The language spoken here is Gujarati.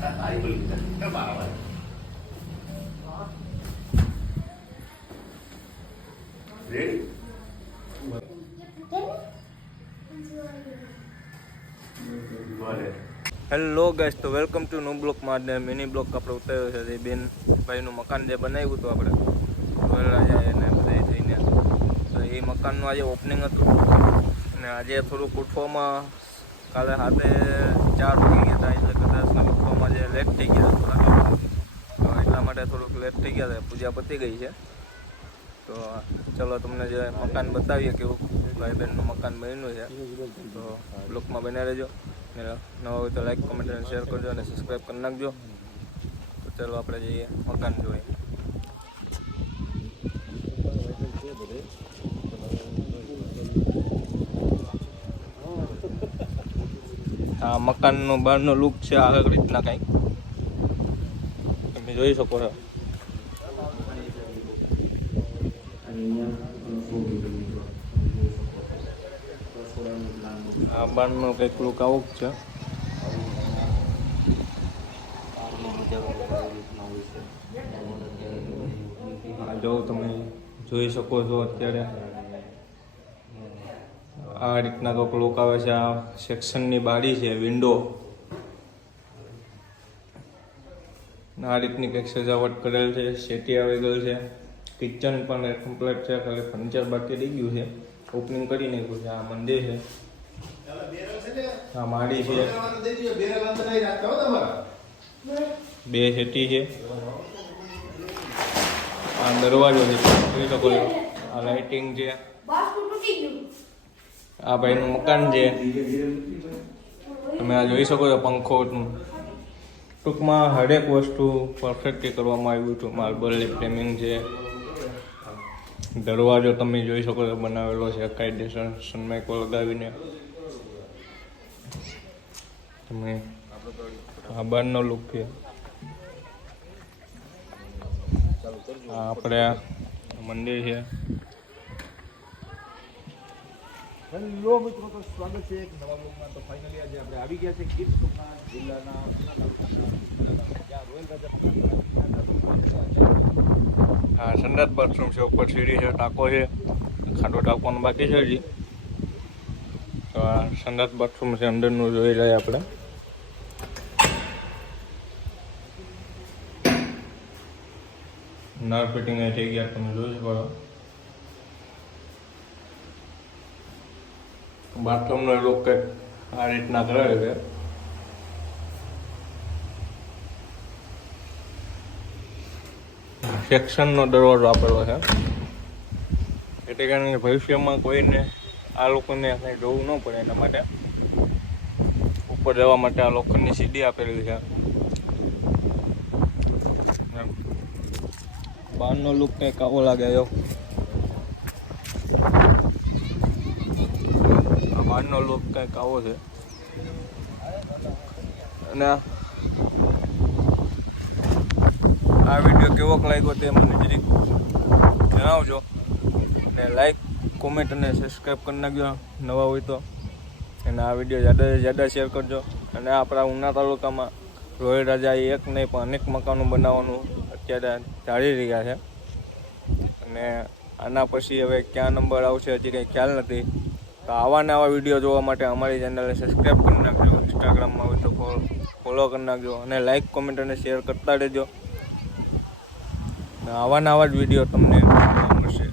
તારી બોલી કેમ આવે રેડી ભલે હેલો ગાઈસ તો વેલકમ ટુ નો બ્લોકમાં આજે મિની બ્લોક આપણે ઉતાર્યો છે જે બેન ભાઈનું મકાન જે બનાવ્યું હતું આપણે વહેલા જાય અને બધે થઈને તો એ મકાનનું આજે ઓપનિંગ હતું અને આજે થોડુંક ઉઠવામાં કાલે હાથે ચાર વાગી ગયા હતા એટલે કદાચ ઉઠવામાં જે લેટ થઈ ગયા થોડા. એટલા માટે થોડુંક લેટ થઈ ગયા હતા પૂજા પતી ગઈ છે. તો ચલો તમને જે મકાન બતાવીએ કેવું ભાઈ બહેનનું મકાન બન્યું છે. તો બ્લોકમાં બન્યા રહેજો. ને નવા હોય તો લાઈક કોમેન્ટ અને શેર કરજો અને સબસ્ક્રાઈબ કરી નાખજો. તો ચાલો આપણે જઈએ મકાન જોઈએ આ મકાનનો બહારનો લુક છે આ રીતના કંઈક. તમે જોઈ શકો છો. આ બારનો કંઈક લુક આવું જ છે. જો તમે જોઈ શકો છો અત્યારે, આ રીતના કોઈક લુક આવે છે. આ સેક્શનની બારી છે વિન્ડો આ રીતની કંઈક સજાવટ કરેલ છે સેટી આવી ગયેલ છે. કિચન પણ કમ્પ્લીટ છે, ખાલી ફર્નિચર બાકી રહી ગયું છે. ઓપનિંગ કરી નાખ્યું છે, આ મંદિર છે. આ માળી છે. બે સેટી છે. આ દરવાજો છે, જોઈ શકો આ લાઇટિંગ છે. આ ભાઈનું મકાન છે. તમે આ જોઈ શકો છો પંખોનું ટૂંકમાં હરેક વસ્તુ પરફેક્ટલી કરવામાં આવ્યું હતું માર્બલની ફ્રેમિંગ છે. દરવાજો તમે જોઈ શકો છો, બનાવેલો છે. કાયદેસર સનમાઇકો લગાવીને તમે આ બહારનો લુક છે. આપણે મંદિર છે. હેલો મિત્રો, તો સ્વાગત છે એક નવા બ્લોગમાં તો ફાઇનલી આજે આપણે આવી ગયા છે ગીર સોમનાથ જિલ્લાના જ્યાં આ સંડાસ બાથરૂમ છે, ઉપર સીડી છે, ટાંકો છે, ખાડો ટાંકવાનું બાકી છે હજી. તો આ સંડાસ બાથરૂમ છે, અંદરનું જોઈ રહ્યા આપણે. નળ ફિટિંગ થઈ ગયા, તમે જોઈ શકો બાથરૂમનો એ લોકો કંઈક આ રીતના કરાવે છે. સેક્શનનો દરવાજો આપેલો છે. એટલે કારણે ભવિષ્યમાં કોઈને આ લોકોને કંઈ જોવું ન પડે એના માટે. ઉપર જવા માટે આ લોખંડની સીડી આપેલી છે. બહારનો લુક કંઈક આવો લાગે જો બહારનો લુક કંઈક આવો છે. અને આ વીડિયો કેવોક લાગ્યો તે મને જરીક જણાવજો. અને લાઈક કોમેન્ટ અને સબસ્ક્રાઈબ કરી નાખજો. નવા હોય તો. અને આ વીડિયો જ્યાદા જ્યાદા શેર કરજો. અને આપણા ઉના તાલુકામાં રોયલ રાજા એક નહીં, પણ અનેક મકાનો બનાવવાનું અત્યારે ચાલી રહ્યા છે. અને આના પછી હવે ક્યાં નંબર આવશે હજી કંઈ ખ્યાલ નથી. તો આવા નવા વીડિયો જોવા માટે અમારી ચેનલને સબસ્ક્રાઈબ કરી નાખજો. ઇન્સ્ટાગ્રામમાં હોય તો ફોલો કરી નાખજો અને લાઈક કોમેન્ટ અને શેર કરતા રહેજો. આવા નવા જ વીડિયો તમને મળશે.